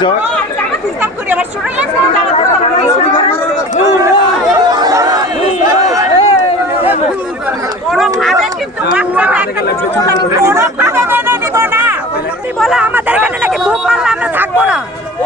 জয় করি কোনোভাবে কিন্তু বলে আমি কোনোভাবে মেনে নিব না উনি বলে আমাদের এখানে নাকি বুক মারলে আমরা থাকব না উনি বলে কি শেখ হাসিনা পালাই নাই শেখ হাসিনা নাকি আছে এই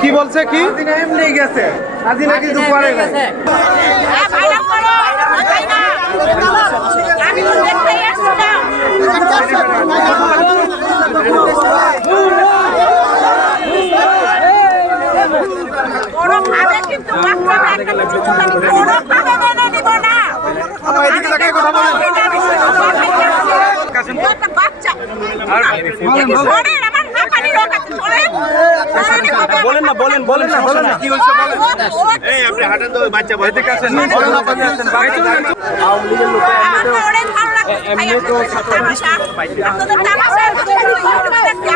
কি বলছে কি? এমনি গেছে। হাজিনা কিছু করে না। হ্যাঁ, বাচ্চা। বলেন না বলেন বলেন না বলেন না কি হয়েছে বলেন এই আপনি হাঁটেন তো ওই বাচ্চা ভয় থেকে আসেন বলেন আসেন তো অনেক ভালো লাগছে ভাই, আপনাদের আপনাদের তামাশা, ইউটিউবে দেখছি,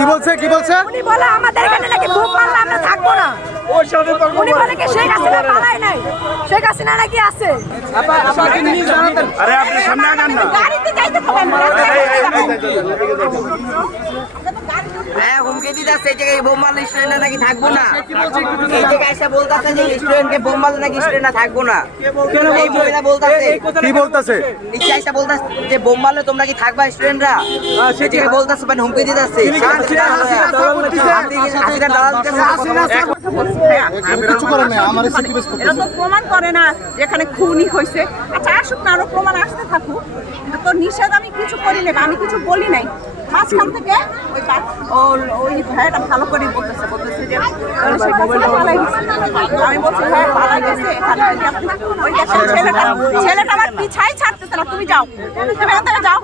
কি বলছে কি বলছে? উনি বলে আমাদের এখানে নাকি বুক মারলে আমরা থাকব না। ওর সাথে তর্ক উনি বলে কি শেখ হাসিনা পালাই নাই? শেখ হাসিনা নাকি আছে? আপা আপা কি নিউজ জানাতেন আরে আপনি সামনে আগান না। গাড়িতে যাইতে হবে না। হ্যাঁ হুমকি দিতেছে এই জায়গায় বোম মারলে স্টুডেন্টরা নাকি থাকব না। এই জায়গায় এসে বলতাছে যে স্টুডেন্টকে বোম মারলে নাকি স্টুডেন্টরা থাকব না। এই মহিলা বলতাছে। কি বলতেছে? ইচ্ছা ইচ্ছা বলতাছে যে বোম মারলে তোমরা কি থাকবা স্টুডেন্টরা? সেটাকে বলতাছে মানে হুমকি দিতেছে না। এটা তো প্রমাণ করে না যেখানে খুনই হয়েছে। আচ্ছা আসুক না আরও প্রমাণ আসতে থাকুক। তো নিষেধ আমি কিছু করি বা আমি কিছু বলি নাই। মাঝখান থেকে ওই ওই ভাইটা ভালো করে বলতেছে বলতেছে যে। আমি বলছি ভাই পালাই গেছে এখানে ওই দেখেন ছেলেটা ছেলেটা আমার পিছাই ছাড়তেছে না তুমি যাও। তুমি এখান থেকে যাও।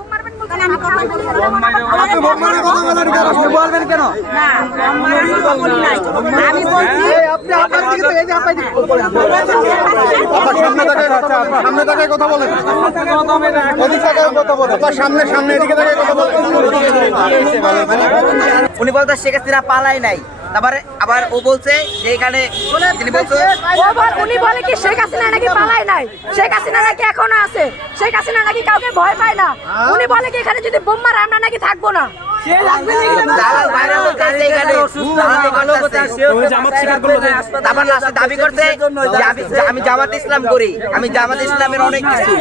আচ্ছা উনি বলতে শেখ হাসিনা পালাই নাই। তারপরে আবার ও বলছে যে এখানে তিনি বলছে ও বল- উনি বলে কি শেখ হাসিনা নাকি পালাই নাই? শেখ হাসিনা নাকি এখনও আছে? শেখ হাসিনা নাকি কাউকে ভয় পায় না? উনি বলে কি এখানে যদি বোম মারে আমরা নাকি থাকব না? আমি জামাত ইসলাম করি। আমি জামাত ইসলামের অনেক কিছু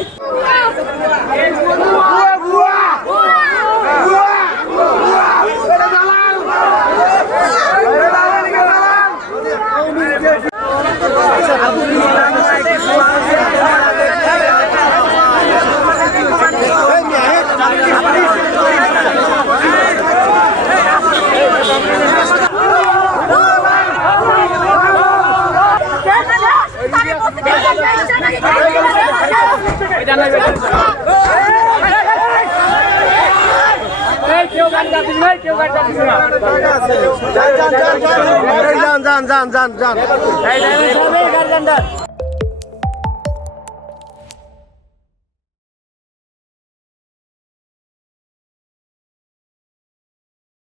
আমি বলছি যে যান যান যান যান যান